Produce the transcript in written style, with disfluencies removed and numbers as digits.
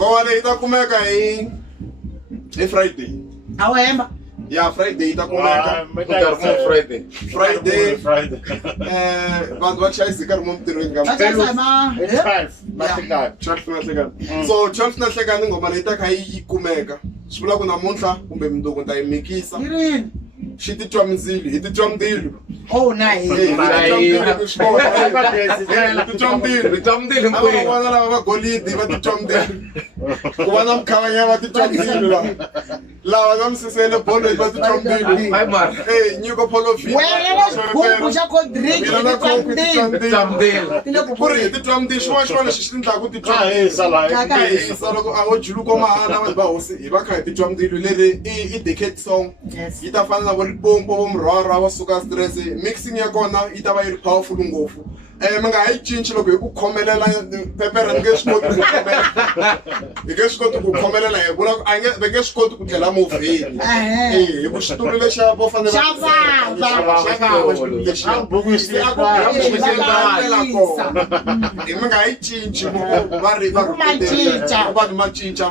Ngoma ita kumeka hi Friday. Awemba. Ya Friday ita kumeka. Friday. Vanhu va chayisika ri mutirhweni ka so 12 na nhlekani ngoma leyi ta kha yi kumeka swi vula ku namuntlha kumbe mundzuku ta yi mikisa xi titwa mindzilo hi titwa mdilo. Oh nice. Vana lava va golidi va titwa mdilo ku va na mukhavanya va titwa mdilo lava va misisele bolo va titwa mdilo nyiko polofi ku ri hi titwa mdilo xin'wana xin'wana lexi xi endlaku titwa loko a wo juluko mahana vanhu va hosi hi va kha hi titwa mdilo leri i decade song yi ta fana na vo Limpopo vo Murhwara va suka stress mixing ya kona yi ta va yi ri powerful ngopfu mi nga ha yi cinci loko hi ku khomelela pepera ni nge swi koti ku khomela hi nge swi koti ku khomelela hi vula va nge swi koti ku tlela movheni hi ku xitulu lexa vo fanele mi nga ha yi cinci va ri vanhu ma cinca